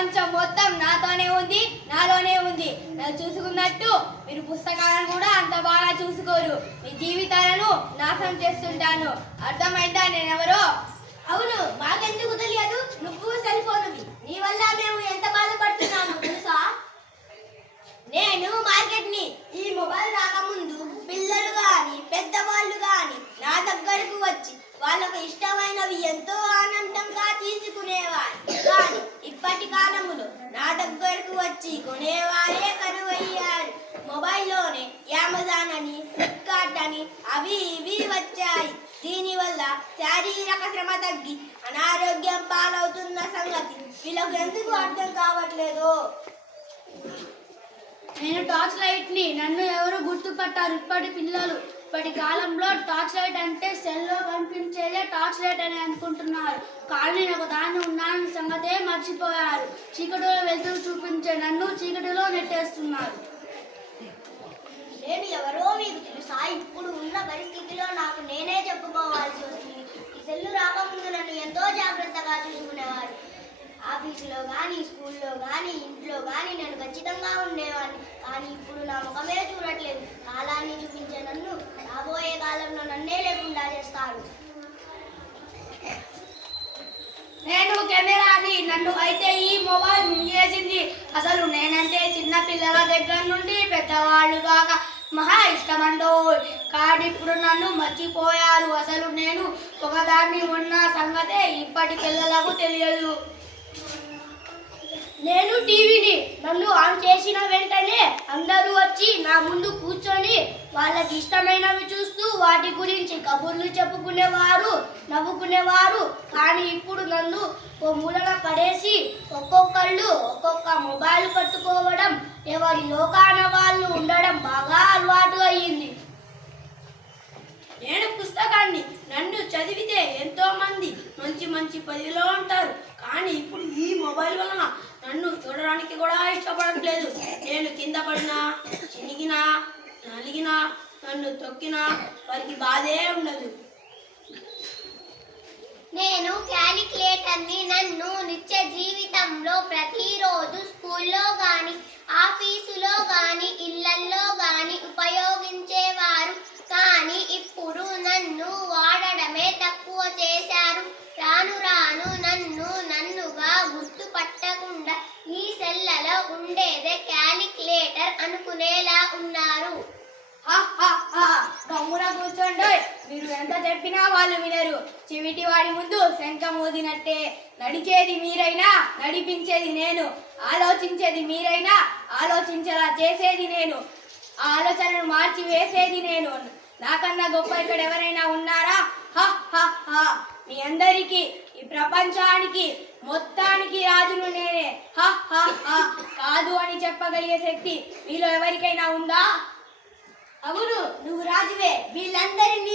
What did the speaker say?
ప్రపంచం మొత్తం నాతోనే ఉంది, నాలోనే ఉంది. నన్ను చూసుకున్నట్టు మీరు పుస్తకాలను కూడా అంత బాగా చూసుకోరు. మీ జీవితాలను నాశనం చేస్తుంటాను. అర్థమైందా నేనెవరో? అవును, మాకెందుకు తెలియదు? నువ్వు సెల్ ఫోన్వి. నీ వల్ల మేము ఎంత బాధపడుతున్నామో తెలుసా? నేను మార్కెట్ని. ఈ మొబైల్ రాకముందు పిల్లలు గాని పెద్దవాళ్ళు గాని నా దగ్గరకు వచ్చి వాళ్ళకు ఇష్టమైనవి ఎంతో ఆనందంగా తీసుకునేవారు. కానీ ఇప్పటి కాలంలో నా దగ్గరకు వచ్చి కొనేవారే కరువయ్యారు. మొబైల్లోనే అమెజాన్ అని, ఫ్లిప్కార్ట్ అని అవి ఇవి వచ్చాయి. దీనివల్ల శారీరక శ్రమ తగ్గి అనారోగ్యం పాలవుతున్న సంగతి వీళ్ళకు ఎందుకు అర్థం కావట్లేదు? నేను టార్చ్ లైట్ ని. నన్ను ఎవరు గుర్తుపట్టారు ఇప్పటి పిల్లలు? ఇప్పటి కాలంలో టార్చ్ లైట్ అంటే సెల్లో కనిపించేదే టార్చ్ లైట్ అని అనుకుంటున్నారు. కానీ నేను ఒక దాన్ని ఉన్నానని సంగతే మర్చిపోయారు. చీకటిలో వెలుతురు చూపించే నన్ను చీకటిలో నెట్టేస్తున్నారు. నేను ఎవరో మీకు తెలుసా? ఇప్పుడు ఉన్న పరిస్థితిలో నాకు నేనే చెప్పుకోవాల్సి వస్తుంది. ఈ సెల్లు రాకముందు నన్ను ఎంతో జాగ్రత్తగా చూసుకునేవారు. ఆఫీసులో కానీ, స్కూల్లో కానీ, ఇంట్లో కానీ నేను ఖచ్చితంగా ఉండేవాడిని. కానీ ఇప్పుడు నా ముఖమే చూడట్లేదు. కాలాన్ని చూపించే నన్ను రాబోయే కాలంలో నన్నే లేకుండా చేస్తాడు. నేను కెమెరాని. నన్ను అయితే ఈ మొబైల్ మింగేసింది. అసలు నేనంటే చిన్న పిల్లల దగ్గర నుండి పెద్దవాళ్ళు దాకా మహా ఇష్టమండో. కానీ ఇప్పుడు నన్ను మర్చిపోయారు. అసలు నేను ఒకదాన్ని ఉన్న సంగతే ఇప్పటి పిల్లలకు తెలియదు. నేను టీవీని. నన్ను ఆన్ చేసిన వెంటనే అందరూ వచ్చి నా ముందు కూర్చొని వాళ్ళకి ఇష్టమైనవి చూస్తూ వాటి గురించి కబుర్లు చెప్పుకునేవారు, నవ్వుకునేవారు. కానీ ఇప్పుడు నన్ను ఓ మూలన పడేసి ఒక్కొక్కళ్ళు ఒక్కొక్క మొబైల్ పట్టుకోవడం, ఎవరి లోకాన వాళ్ళు ఉండడం బాగా అలవాటు అయ్యింది. నేను పుస్తకాన్ని. నన్ను చదివితే ఎంతో మంది మంచి మంచి పదిలో ఉంటారు. కానీ ఇప్పుడు ఈ మొబైల్ వలన నన్ను చూడడానికి కూడా ఇష్టపడట్లేదు. నేను కింద పడినా, చినిగినా, నలిగినా, నన్ను తొక్కినా వారికి బాధే ఉండదు. నేను క్యాలిక్యులేటర్ని. నన్ను నిత్య జీవితంలో ప్రతిరోజు స్కూల్లో కానీ, ఆఫీసులో కానీ, ఇళ్లల్లో కానీ ఉపయోగించేవారు. కానీ ఇప్పుడు నన్ను వాడడమే తక్కువ చేశారు. రాను రాను నన్నుగా గుర్తుపట్టకుండా ఈ సెల్లలో ఉండేదే క్యాలిక్యులేటర్ అనుకునేలా ఉన్నారు. గమ్మున కూర్చోండి. మీరు ఎంత చెప్పినా వాళ్ళు వినరు. చెవిటి వాడి ముందు శంఖ మోదినట్టే. నడిచేది మీరైనా నడిపించేది నేను. ఆలోచించేది మీరైనా ఆలోచించేలా చేసేది నేను. ఆ ఆలోచనను మార్చి వేసేది నేను. నాకన్నా గొప్ప ఇక్కడ ఎవరైనా ఉన్నారా? మీ అందరికీ, ఈ ప్రపంచానికి మొత్తానికి రాజును నేనే. కాదు అని చెప్పగలిగే శక్తి మీలో ఎవరికైనా ఉందా? అవును, నువ్వు రాజువే. వీళ్ళందరినీ